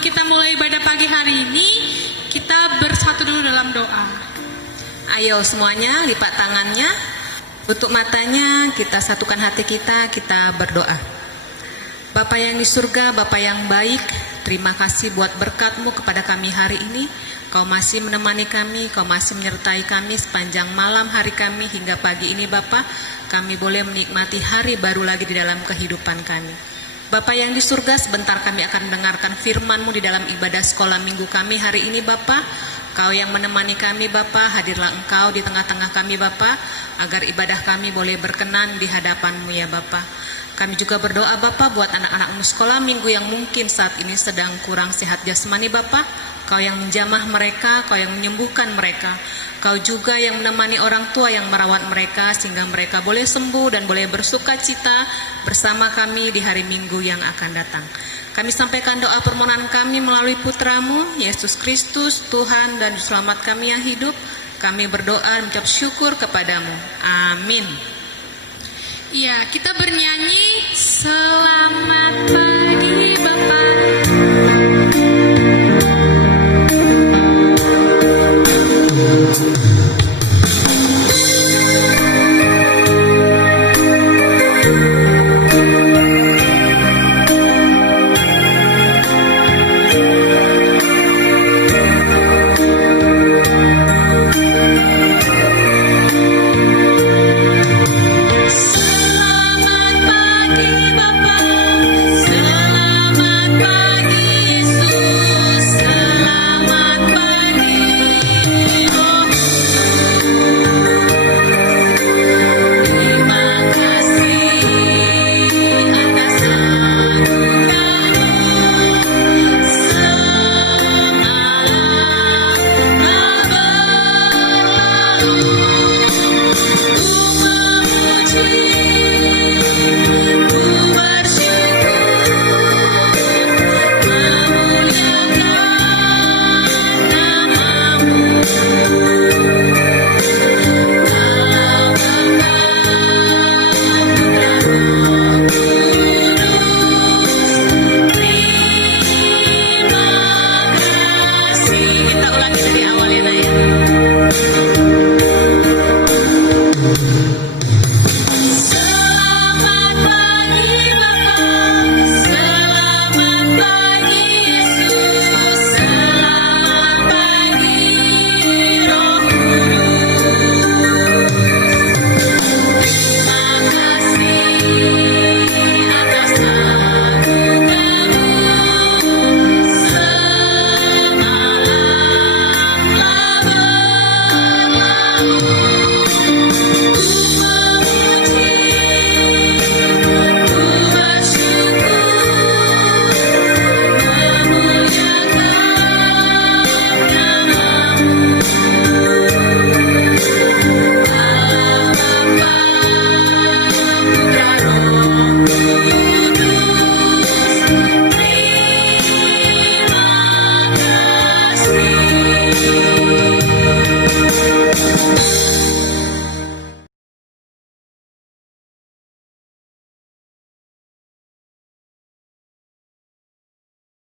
sebelum kita mulai ibadah pagi hari ini, kita bersatu dulu dalam doa. Ayo semuanya lipat tangannya, tutup matanya, kita satukan hati kita berdoa. Bapa yang di surga, Bapa yang baik, terima kasih buat berkat-Mu kepada kami hari ini. Kau masih menemani kami, Kau masih menyertai kami sepanjang malam hari kami hingga pagi ini Bapa. Kami boleh menikmati hari baru lagi di dalam kehidupan kami. Bapa yang di surga, sebentar kami akan mendengarkan firman-Mu di dalam ibadah sekolah minggu kami hari ini Bapa. Kau yang menemani kami Bapa, hadirlah Engkau di tengah-tengah kami Bapa, agar ibadah kami boleh berkenan di hadapan-Mu ya Bapa. Kami juga berdoa Bapa buat anak-anak-Mu sekolah minggu yang mungkin saat ini sedang kurang sehat jasmani Bapa. Kau yang menjamah mereka, Kau yang menyembuhkan mereka. Kau juga yang menemani orang tua yang merawat mereka sehingga mereka boleh sembuh dan boleh bersuka cita bersama kami di hari Minggu yang akan datang. Kami sampaikan doa permohonan kami melalui Putra-Mu, Yesus Kristus, Tuhan dan Selamat kami yang hidup. Kami berdoa mengucap syukur kepadamu. Amin. Iya, kita bernyanyi Selamat Pagi Bapak.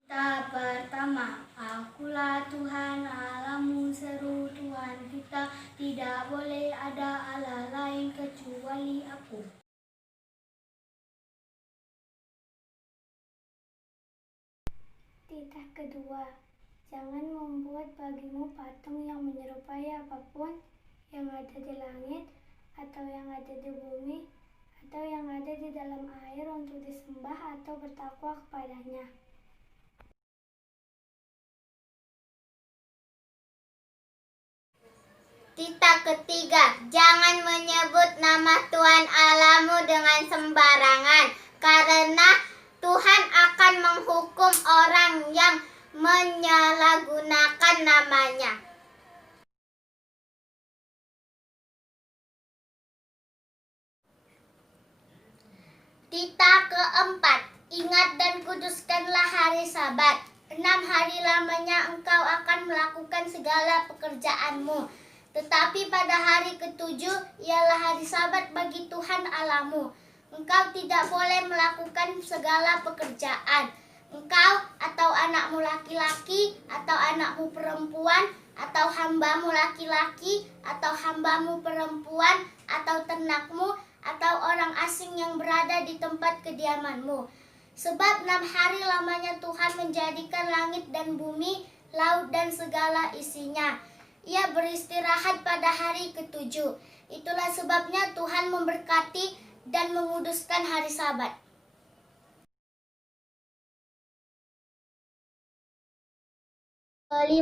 Kita pertama, Akulah Tuhan Allahmu, seru Tuhan kita, tidak boleh ada Allah lain kecuali Aku. Titah kedua, jangan membuat bagimu patung yang menyerupai apapun yang ada di langit, atau yang ada di bumi, atau yang ada di dalam air untuk disembah atau bertakwa kepadanya. Titah ketiga, jangan menyebut nama Tuhan Allahmu dengan sembarangan, karena Tuhan akan menghukum orang yang menyalahgunakan namanya. Titah keempat, ingat dan kuduskanlah hari Sabat. 6 hari lamanya engkau akan melakukan segala pekerjaanmu. Tetapi pada hari ketujuh ialah hari Sabat bagi Tuhan Allahmu. Engkau tidak boleh melakukan segala pekerjaan, engkau atau anakmu laki-laki atau anakmu perempuan atau hambamu laki-laki atau hambamu perempuan atau ternakmu atau orang asing yang berada di tempat kediamanmu. Sebab 6 hari lamanya Tuhan menjadikan langit dan bumi, laut dan segala isinya. Ia beristirahat pada hari ke-7. Itulah sebabnya Tuhan memberkati dan menguduskan hari Sabat. 5.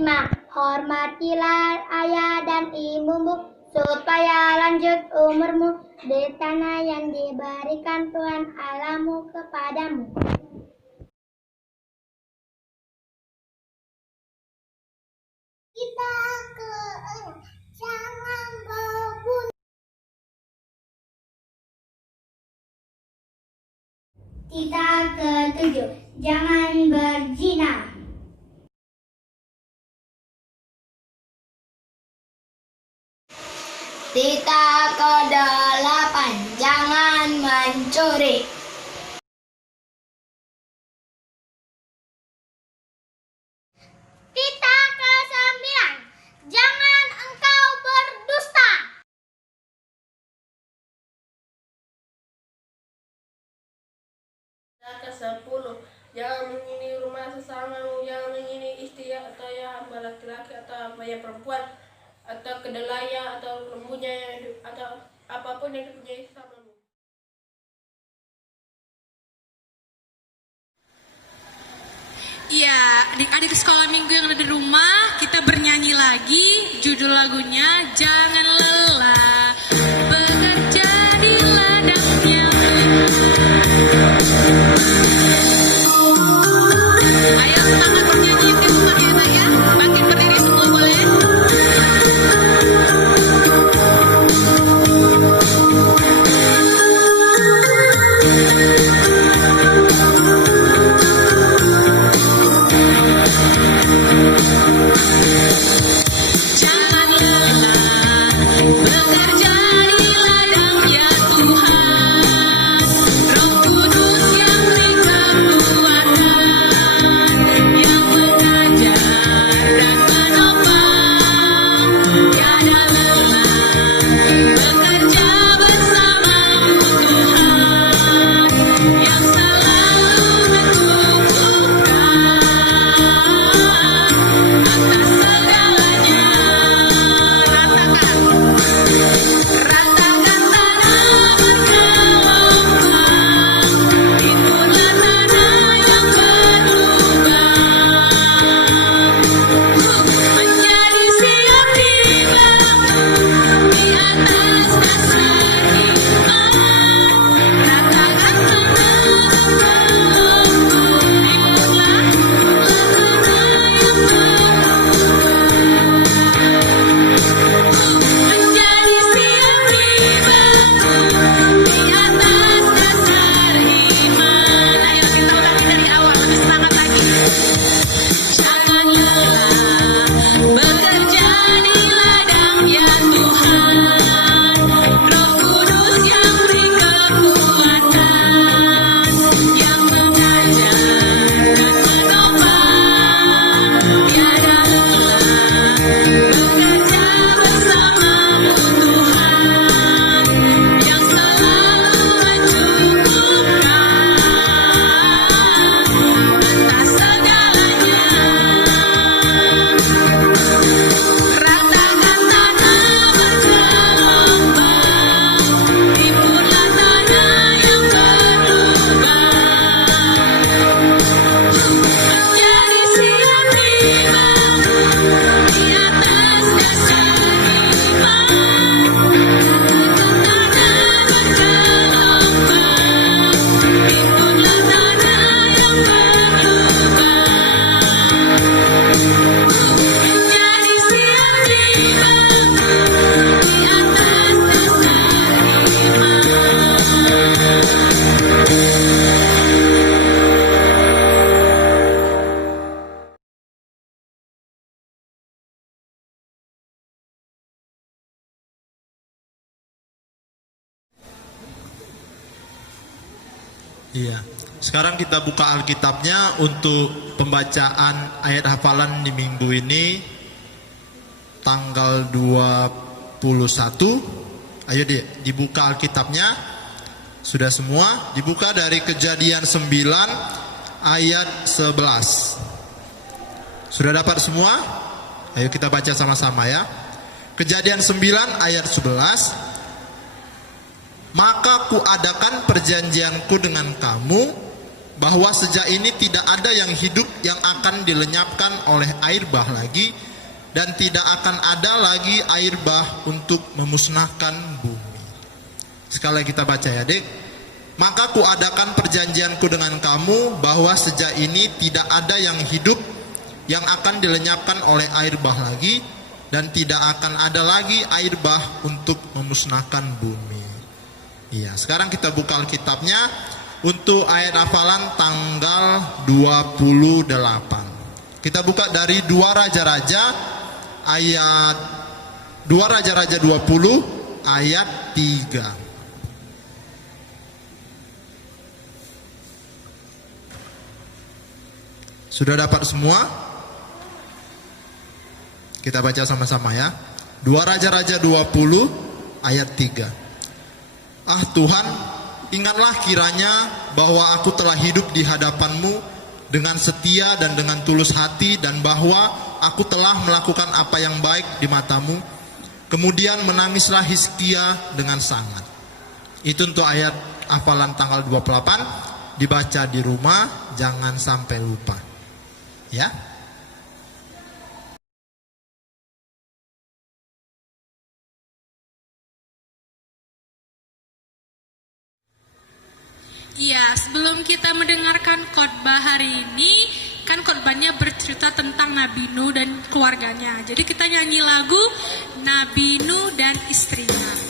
Hormatilah ayah dan ibumu supaya lanjut umurmu di tanah yang diberikan Tuhan Allahmu kepadamu. Kita ke-6, jangan berbunuh. Kita ke-7, jangan berzina. Kita ke-8, jangan mencuri. Kita ke-9, jangan engkau berdusta. Kita ke-10, jangan mengingini rumah sesamamu, jangan mengingini istri atau hamba laki-laki atau hamba perempuan, atau kedelainya atau lembunya atau apapun yang dipunyai sesamamu. Iya, adik-adik sekolah minggu yang ada di rumah, kita bernyanyi lagi. Judul lagunya Jangan Lelah Bekerja di Ladangnya. Ayo semangat bernyanyi di rumah ya Nak ya. Bangkit berdiri semua boleh? Jangan lelah bekerja di ladangnya Tuhan. Roh Kudus yang beri kekuatan, yang mengajar dan menopang. Tiada lelah bekerja bersamamu Tuhan, yang selalu mencukupkan atas segalanya. Ratakan tanah bergelombang, itulah tanah yang berlubang, menjadi siap dibangun di atas dasar iman. Ratakan tanah bergelombang, itulah tanah yang berlubang, menjadi siap dibangun di atas dasar iman. Ayo kita ulangi dari awal, lebih semangat lagi. Jangan lelah bekerja di ladangnya Tuhan. Roh Kudus yang beri kekuatan, yang mengajar dan menopang. Tiada lelah bekerja bersamamu Tuhan, yang selalu mencukupkan atas segalanya. Ratakan tanah bergelombang, timbullah tanah yang berlubang, menjadi siap dibangun di atas dasar iman. Ratakan tanah bergelombang, timbullah tanah yang berlubang, menjadi siap dibangun di atas dasar iman. Iya, Sekarang kita buka Alkitabnya untuk pembacaan ayat hafalan di minggu ini tanggal 21. Ayo dibuka Alkitabnya. Sudah semua? Dibuka dari Kejadian 9 ayat 11. Sudah dapat semua? Ayo kita baca sama-sama ya. Kejadian 9 ayat 11. Maka kuadakan perjanjianku dengan kamu, bahwa sejak ini tidak ada yang hidup yang akan dilenyapkan oleh air bah lagi, dan tidak akan ada lagi air bah untuk memusnahkan bumi. Sekali lagi kita baca ya, Dik. Maka kuadakan perjanjianku dengan kamu, bahwa sejak ini tidak ada yang hidup yang akan dilenyapkan oleh air bah lagi, dan tidak akan ada lagi air bah untuk memusnahkan bumi. Iya, sekarang kita buka Alkitabnya untuk ayat hafalan tanggal 28. Kita buka dari 2 Raja-Raja ayat 2 Raja-Raja 20 ayat 3. Sudah dapat semua? Kita baca sama-sama ya. 2 Raja-Raja 20 ayat 3. Ah Tuhan, ingatlah kiranya bahwa aku telah hidup di hadapan-Mu dengan setia dan dengan tulus hati, dan bahwa aku telah melakukan apa yang baik di mata-Mu. Kemudian menangislah Hizkia dengan sangat. Itu untuk ayat hafalan tanggal 28. Dibaca di rumah, jangan sampai lupa. Ya. Iya, sebelum kita mendengarkan khotbah hari ini, kan khotbahnya bercerita tentang Nabi Nuh dan keluarganya. Jadi kita nyanyi lagu Nabi Nuh dan istrinya.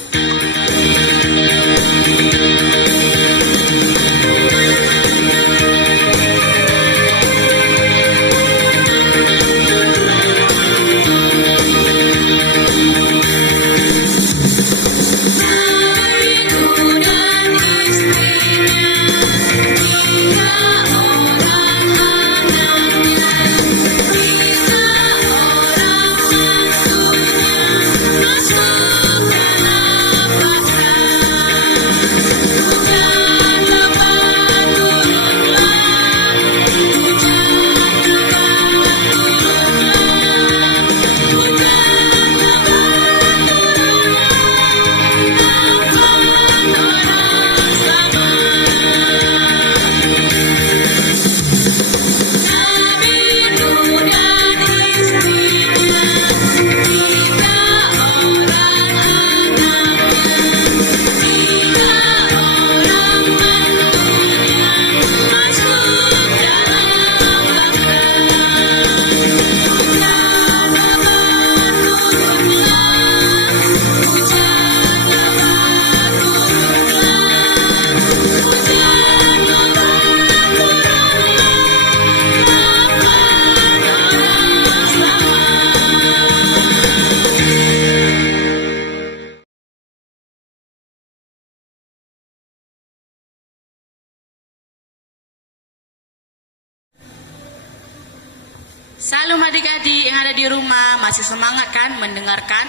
Salam adik-adik yang ada di rumah, masih semangat kan mendengarkan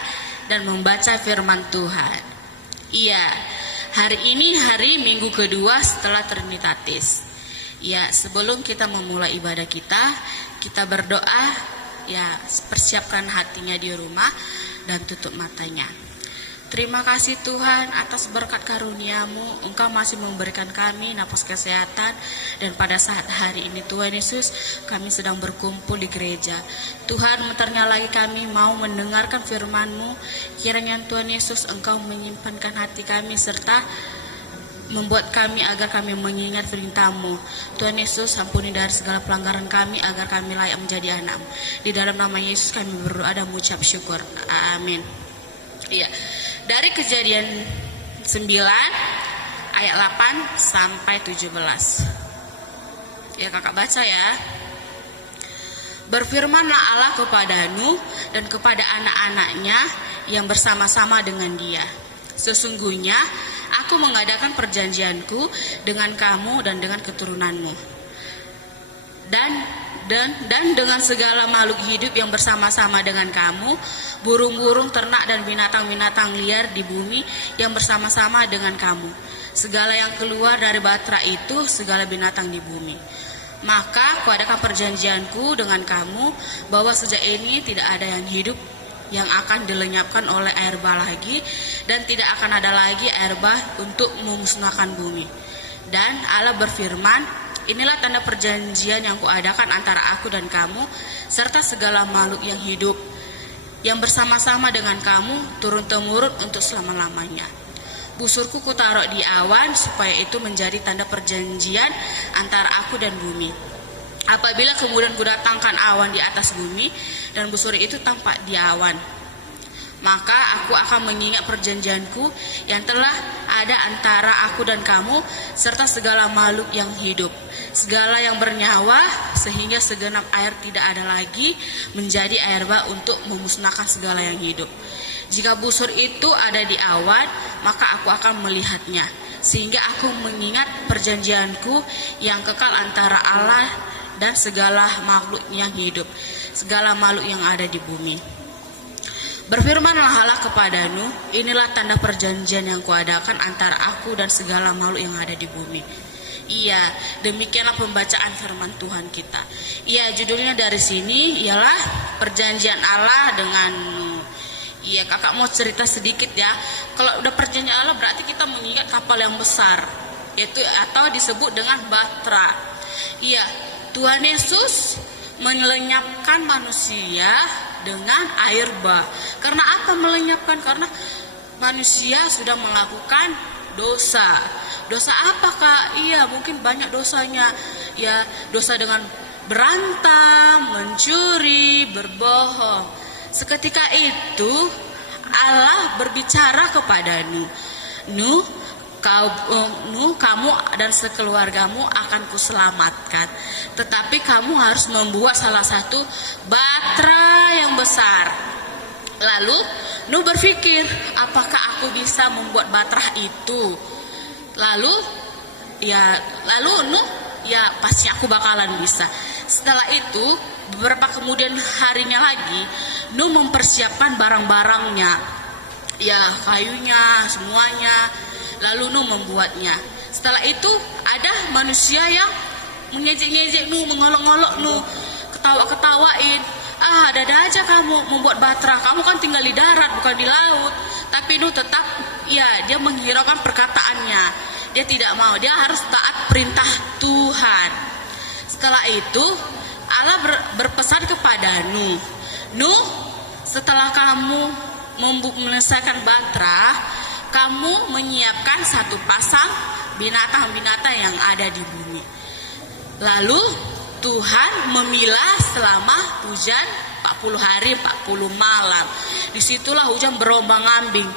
dan membaca firman Tuhan? Iya, hari ini hari minggu kedua setelah Trinitatis. Ya, sebelum kita memulai ibadah kita berdoa, ya persiapkan hatinya di rumah dan tutup matanya. Terima kasih Tuhan atas berkat karunia-Mu, Engkau masih memberikan kami napas kesehatan, dan pada saat hari ini Tuhan Yesus kami sedang berkumpul di gereja. Tuhan, bentarnya lagi kami mau mendengarkan firman-Mu. Kiranya Tuhan Yesus Engkau menyimpankan hati kami serta membuat kami agar kami mengingat perintah-Mu. Tuhan Yesus, ampuni dari segala pelanggaran kami agar kami layak menjadi anak-Mu. Di dalam nama Yesus kami berdoa dan mengucap syukur. Amin. Iya. Dari Kejadian 9 ayat 8 sampai 17. Ya, kakak baca ya. Berfirmanlah Allah kepada Nuh dan kepada anak-anaknya yang bersama-sama dengan dia. Sesungguhnya aku mengadakan perjanjianku dengan kamu dan dengan keturunanmu. Dan dengan segala makhluk hidup yang bersama-sama dengan kamu, burung-burung, ternak, dan binatang-binatang liar di bumi yang bersama-sama dengan kamu, segala yang keluar dari batra itu, segala binatang di bumi. Maka kuadakan perjanjianku dengan kamu bahwa sejak ini tidak ada yang hidup yang akan dilenyapkan oleh air bah lagi, dan tidak akan ada lagi air bah untuk memusnahkan bumi. Dan Allah berfirman, inilah tanda perjanjian yang kuadakan antara aku dan kamu serta segala makhluk yang hidup yang bersama-sama dengan kamu turun-temurun untuk selama-lamanya. Busurku kutaruh di awan supaya itu menjadi tanda perjanjian antara aku dan bumi. Apabila kemudian kudatangkan awan di atas bumi dan busur itu tampak di awan, maka aku akan mengingat perjanjianku yang telah ada antara aku dan kamu serta segala makhluk yang hidup, segala yang bernyawa, sehingga segenap air tidak ada lagi menjadi air bah untuk memusnahkan segala yang hidup. Jika busur itu ada di awan, maka aku akan melihatnya, sehingga aku mengingat perjanjianku yang kekal antara Allah dan segala makhluk yang hidup, segala makhluk yang ada di bumi. Berfirmanlah Allah kepada Nuh, inilah tanda perjanjian yang kuadakan antara aku dan segala makhluk yang ada di bumi. Iya, demikianlah pembacaan firman Tuhan kita. Iya, judulnya dari sini ialah perjanjian Allah dengan Nuh. Iya, kakak mau cerita sedikit ya. Kalau udah perjanjian Allah berarti kita mengingat kapal yang besar, yaitu atau disebut dengan batra. Iya, Tuhan Yesus melenyapkan manusia dengan air bah. Karena apa melenyapkan? Karena manusia sudah melakukan dosa. Dosa apa kak? Iya, mungkin banyak dosanya. Ya, dosa dengan berantem, mencuri, berbohong. Seketika itu Allah berbicara kepada Nuh. Nuh, kamu dan sekeluargamu akan kuselamatkan, tetapi kamu harus membuat salah satu batra yang besar. Lalu Nuh berpikir, apakah aku bisa membuat batra itu? Lalu Nuh, ya pasti aku bakalan bisa. Setelah itu, beberapa kemudian harinya lagi, Nuh mempersiapkan barang-barangnya, ya kayunya, semuanya. Lalu Nuh membuatnya. Setelah itu ada manusia yang mengejek-ngejek Nuh, mengolok-olok Nuh, ketawa-ketawain. Ada aja kamu membuat batra, kamu kan tinggal di darat bukan di laut. Tapi Nuh tetap, ya dia menghiraukan perkataannya. Dia tidak mau, dia harus taat perintah Tuhan. Setelah itu Allah berpesan kepada Nuh, Nuh, setelah kamu menyelesaikan batra, kamu menyiapkan satu pasang binatang-binatang yang ada di bumi. Lalu Tuhan memilah selama hujan 40 hari 40 malam. Disitulah hujan berombang-ambing.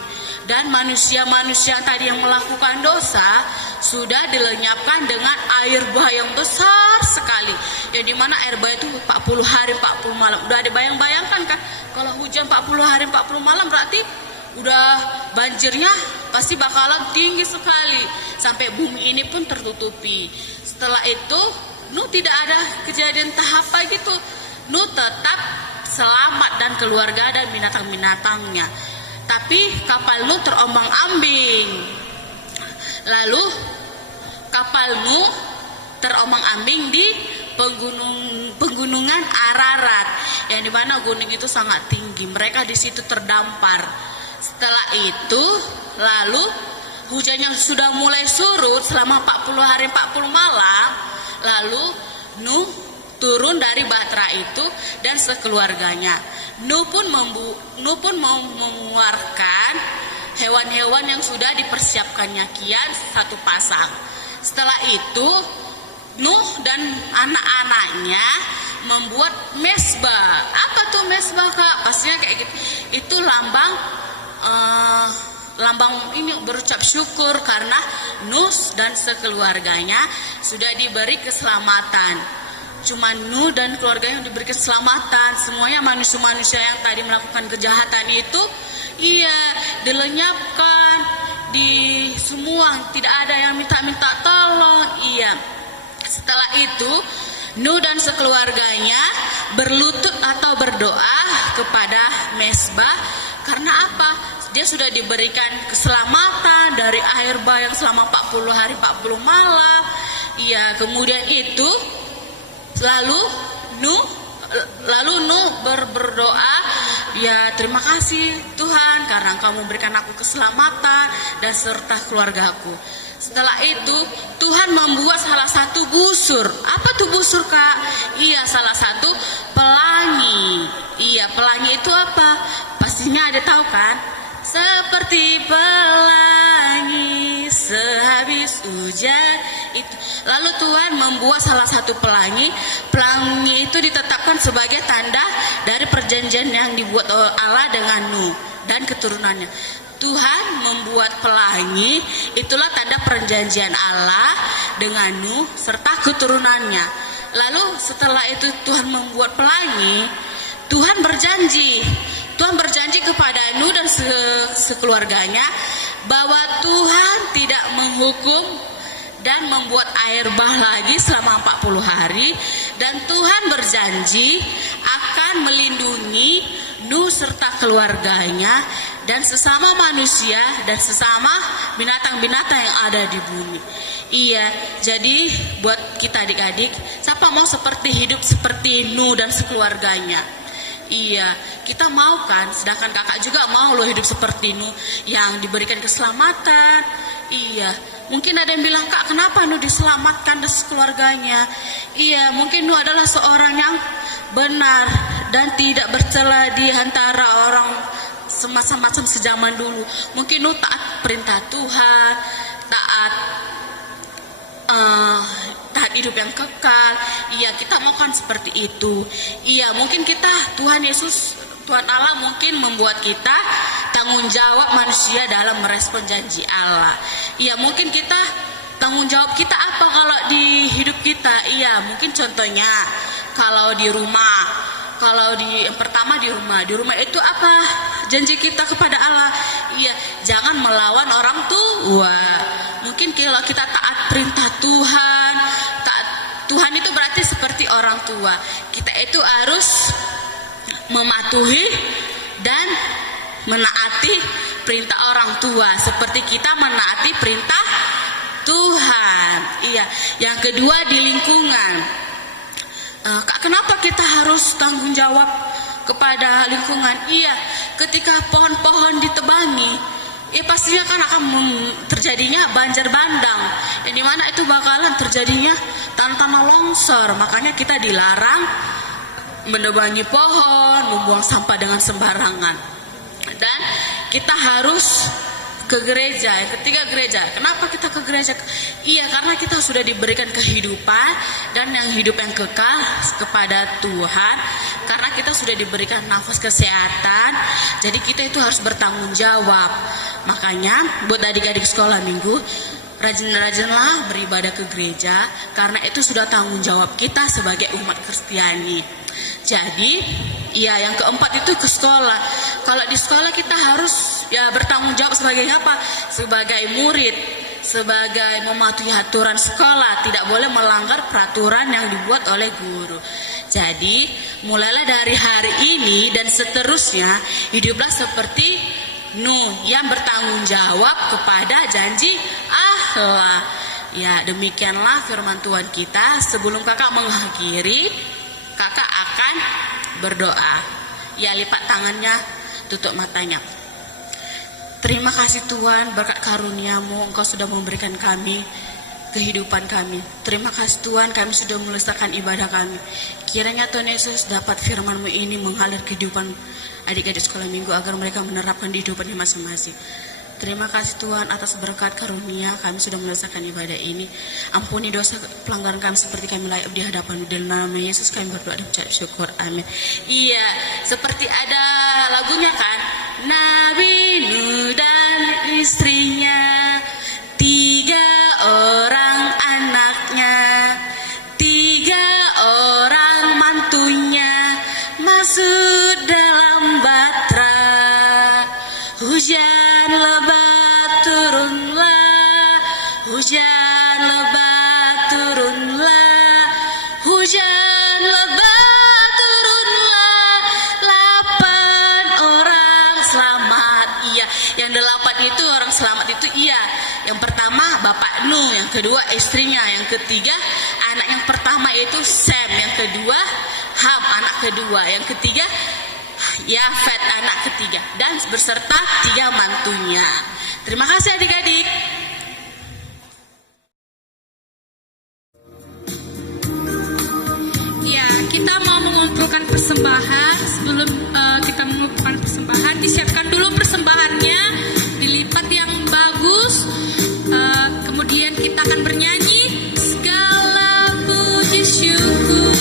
Dan manusia-manusia tadi yang melakukan dosa sudah dilenyapkan dengan air bah yang besar sekali. Yang dimana air bah itu 40 hari 40 malam. Udah dibayang-bayangkan kan, kalau hujan 40 hari 40 malam berarti udah banjirnya pasti bakalan tinggi sekali, sampai bumi ini pun tertutupi. Setelah itu Nuh tidak ada kejadian tahap gitu. Nuh tetap selamat dan keluarga dan binatang-binatangnya. Tapi kapal Nuh terombang-ambing. Lalu kapal Nuh terombang-ambing di pegunungan Ararat, yang dimana gunung itu sangat tinggi. Mereka di situ terdampar. Setelah itu, lalu hujannya sudah mulai surut selama 40 hari 40 malam. Lalu Nuh turun dari batra itu dan sekeluarganya. Nuh pun mau mengeluarkan hewan-hewan yang sudah dipersiapkannya kian satu pasang. Setelah itu Nuh dan anak-anaknya membuat mesbah. Apa tuh mesbah kak? Pastinya kayak gitu. Itu lambang ini berucap syukur karena Nuh dan sekeluarganya sudah diberi keselamatan. Cuma Nuh dan keluarganya yang diberi keselamatan. Semuanya manusia-manusia yang tadi melakukan kejahatan itu, iya, dilenyapkan. di semua, tidak ada yang minta-minta tolong. Iya. Setelah itu Nuh dan sekeluarganya berlutut atau berdoa kepada Mesbah. Karena apa? Dia sudah diberikan keselamatan dari air bah yang selama 40 hari 40 malam. Iya, kemudian itu lalu Nuh berdoa, ya terima kasih Tuhan karena Engkau memberikan aku keselamatan dan serta keluargaku. Setelah itu Tuhan membuat salah satu busur. Apa tuh busur, Kak? Iya, salah satu pelangi. Iya, pelangi itu apa? Pastinya ada tahu kan? Seperti pelangi sehabis hujan itu. Lalu Tuhan membuat salah satu pelangi. Pelangi itu ditetapkan sebagai tanda dari perjanjian yang dibuat oleh Allah dengan Nuh dan keturunannya. Tuhan membuat pelangi, itulah tanda perjanjian Allah dengan Nuh serta keturunannya. Lalu setelah itu Tuhan membuat pelangi, Tuhan berjanji kepada Nuh dan sekeluarganya bahwa Tuhan tidak menghukum dan membuat air bah lagi selama 40 hari, dan Tuhan berjanji akan melindungi Nuh serta keluarganya dan sesama manusia dan sesama binatang-binatang yang ada di bumi. Iya, jadi buat kita adik-adik, siapa mau hidup seperti Nuh dan sekeluarganya? Iya, kita mau kan, sedangkan kakak juga mau loh hidup seperti Nuh yang diberikan keselamatan. Iya, mungkin ada yang bilang, Kak, kenapa Nuh diselamatkan dan keluarganya? Iya, mungkin Nuh adalah seorang yang benar dan tidak bercela di antara orang semacam sejaman dulu. Mungkin Nuh taat perintah Tuhan, taat hidup yang kekal. Iya, kita mau kan seperti itu. Iya, mungkin kita, Tuhan Allah mungkin membuat kita tanggung jawab manusia dalam merespon janji Allah. Iya, mungkin kita tanggung jawab kita apa kalau di hidup kita? Iya, mungkin contohnya kalau di rumah, yang pertama di rumah itu apa janji kita kepada Allah? Iya, jangan melawan orang tua. Mungkin kalau kita taat perintah Tuhan, Tuhan itu berarti seperti orang tua. Kita itu harus mematuhi dan menaati perintah orang tua seperti kita menaati perintah Tuhan. Iya. Yang kedua di lingkungan. Kak, kenapa kita harus tanggung jawab kepada lingkungan? Iya, ketika pohon-pohon ditebangi, ya pastinya kan akan terjadinya banjir bandang, yang dimana itu bakalan terjadinya tanah-tanah longsor. Makanya kita dilarang menebangi pohon, membuang sampah dengan sembarangan. Dan kita harus ke gereja. Yang ketiga, gereja. Kenapa kita ke gereja? Iya, karena kita sudah diberikan kehidupan dan yang hidup yang kekal kepada Tuhan. Karena kita sudah diberikan nafas kesehatan, jadi kita itu harus bertanggung jawab. Makanya buat adik-adik sekolah minggu, rajin-rajinlah beribadah ke gereja, karena itu sudah tanggung jawab kita sebagai umat Kristiani. Jadi, ya yang keempat itu ke sekolah. Kalau di sekolah kita harus ya bertanggung jawab sebagai apa? Sebagai murid, sebagai mematuhi aturan sekolah, tidak boleh melanggar peraturan yang dibuat oleh guru. Jadi, mulailah dari hari ini dan seterusnya, hiduplah seperti Nuh yang bertanggung jawab kepada janji Allah. Ya, demikianlah firman Tuhan kita. Sebelum kakak mengakhiri, kakak akan berdoa. Ya, lipat tangannya, tutup matanya. Terima kasih Tuhan, berkat karunia-Mu Engkau sudah memberikan kami kehidupan kami. Terima kasih Tuhan, kami sudah melestarikan ibadah kami. Kiranya Tuhan Yesus dapat firman-Mu ini mengalir kehidupan adik-adik sekolah minggu agar mereka menerapkan di kehidupannya masing-masing. Terima kasih Tuhan atas berkat karunia kami sudah melestarikan ibadah ini. Ampuni dosa pelanggaran kami seperti kami layak di hadapan-Mu. Dalam nama Yesus kami berdoa dan mengucap syukur. Amin. Iya, seperti ada lagunya kan? Nabi Nuh dan istrinya, 3 orang anaknya, 3 orang mantunya masuk dalam batra. Hujan lebat turun lebat turunlah, hujan lebat turunlah, 8 orang selamat. Iya, yang 8 itu orang selamat itu iya. Yang pertama Bapak Nuh, yang kedua istrinya, yang ketiga anak yang pertama itu Sem, yang kedua Ham anak kedua, yang ketiga Yafet anak ketiga, dan berserta 3 mantunya. Terima kasih adik-adik. Ya, kita mau mengumpulkan persembahan. Sebelum kita mengumpulkan persembahan, disiapkan dulu persembahannya, dilipat yang bagus. Kemudian kita akan bernyanyi segala puji syukur.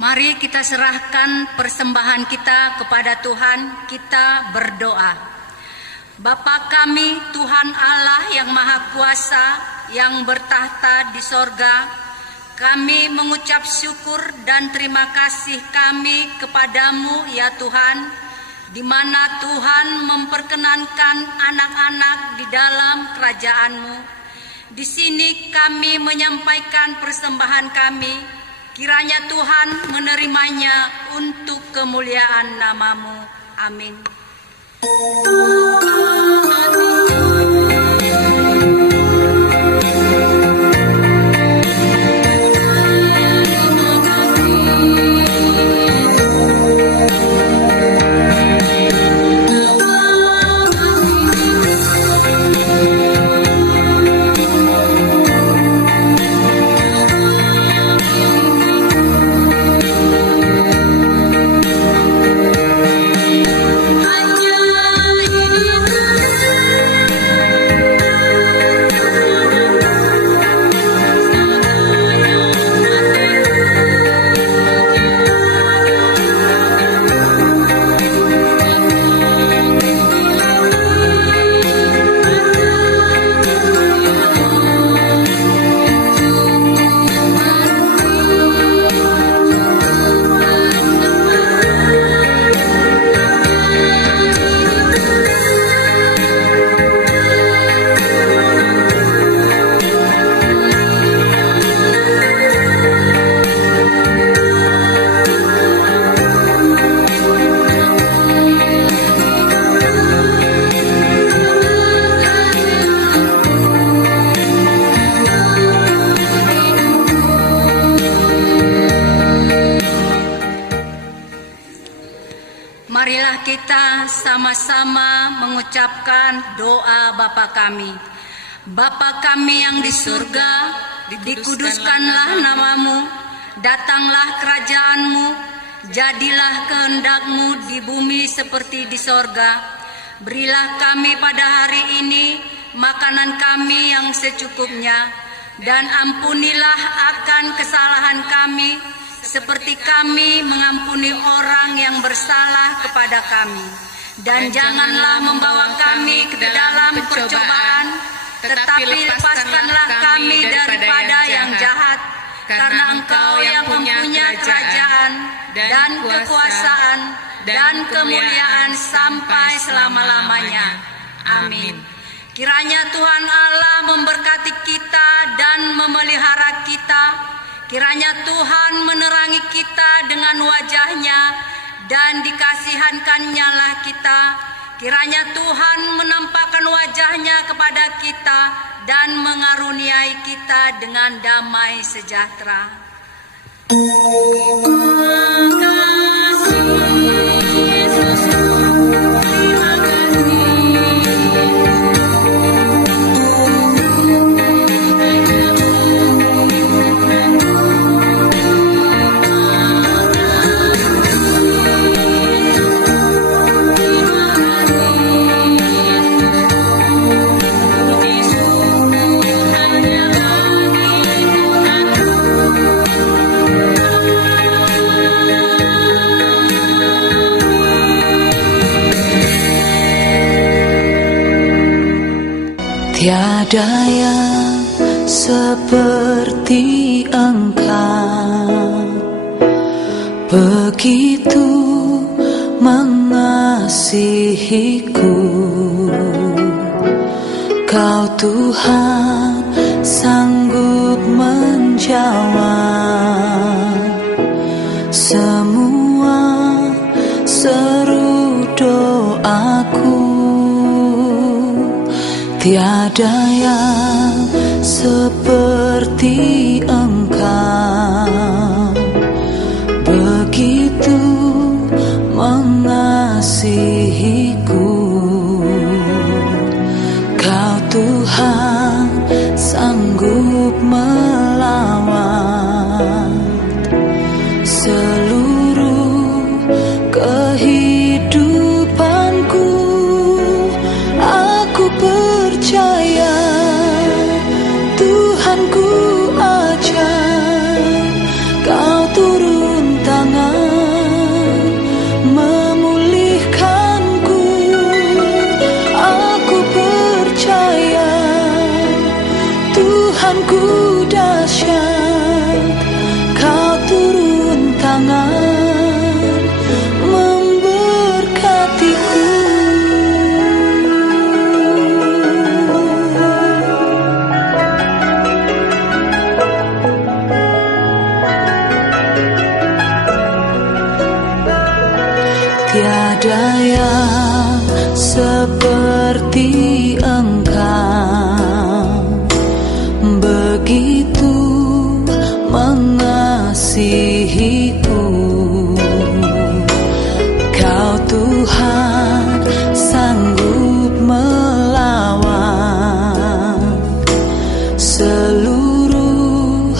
Mari kita serahkan persembahan kita kepada Tuhan, kita berdoa. Bapa kami, Tuhan Allah yang Maha Kuasa, yang bertahta di sorga, kami mengucap syukur dan terima kasih kami kepadamu ya Tuhan, di mana Tuhan memperkenankan anak-anak di dalam kerajaan-Mu. Di sini kami menyampaikan persembahan kami, kiranya Tuhan menerimanya untuk kemuliaan nama-Mu. Amin. Hanya ini kita sama-sama mengucapkan doa Bapa kami. Bapa kami yang di surga, dikuduskanlah namamu, datanglah kerajaanmu, jadilah kehendak-Mu di bumi seperti di sorga. Berilah kami pada hari ini makanan kami yang secukupnya, dan ampunilah akan kesalahan kami, seperti kami mengampuni orang yang bersalah kepada kami. Dan janganlah membawa kami ke dalam percobaan, tetapi lepaskanlah kami daripada yang jahat, karena Engkau yang mempunyai kerajaan dan kekuasaan dan kemuliaan sampai selama-lamanya. Amin. Kiranya Tuhan Allah memberkati kita dan memelihara kita. Kiranya Tuhan menerangi kita dengan wajah-Nya dan dikasihankan-Nya lah kita. Kiranya Tuhan menampakkan wajah-Nya kepada kita dan mengaruniai kita dengan damai sejahtera. Tiada yang seperti Engkau, begitu mengasihiku. Kau Tuhan sanggup menjawab semua seru doaku. Tiada yang seperti Engkau, begitu mengasihiku. Kau Tuhan sanggup melawan seluruh kehidupanku. Aku percaya Tuhan ku ajar, Kau turun tangan memulihkanku. Aku percaya Tuhan ku dahsyat, Kau turun tangan memberkatiku. Tiada yang seperti Engkau, begitu mengasihiku. Kau Tuhan sanggup melawan seluruh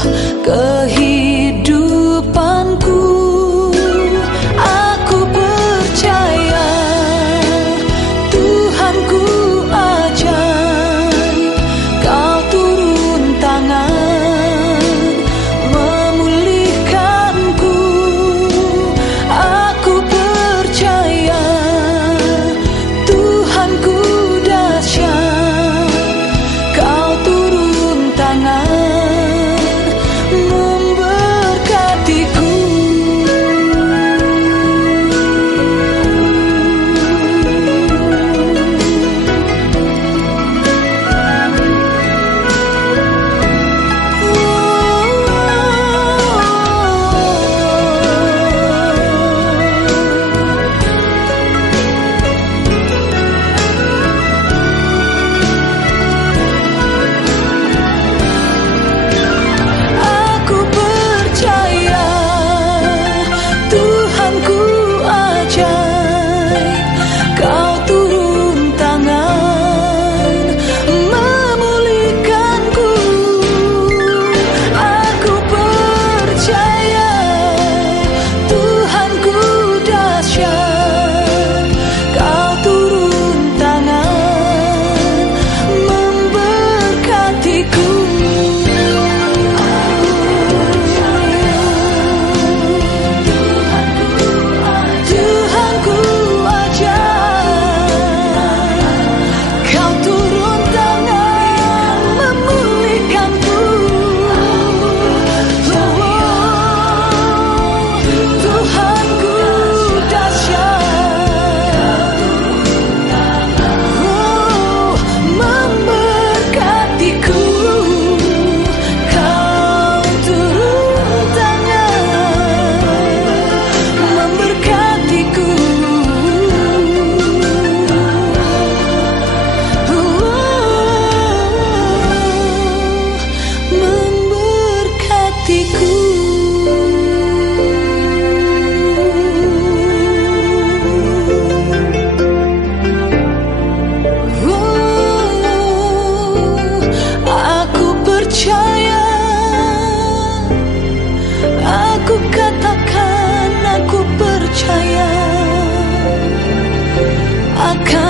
kehidupanku. Aku percaya Tuhan ku ajar, akan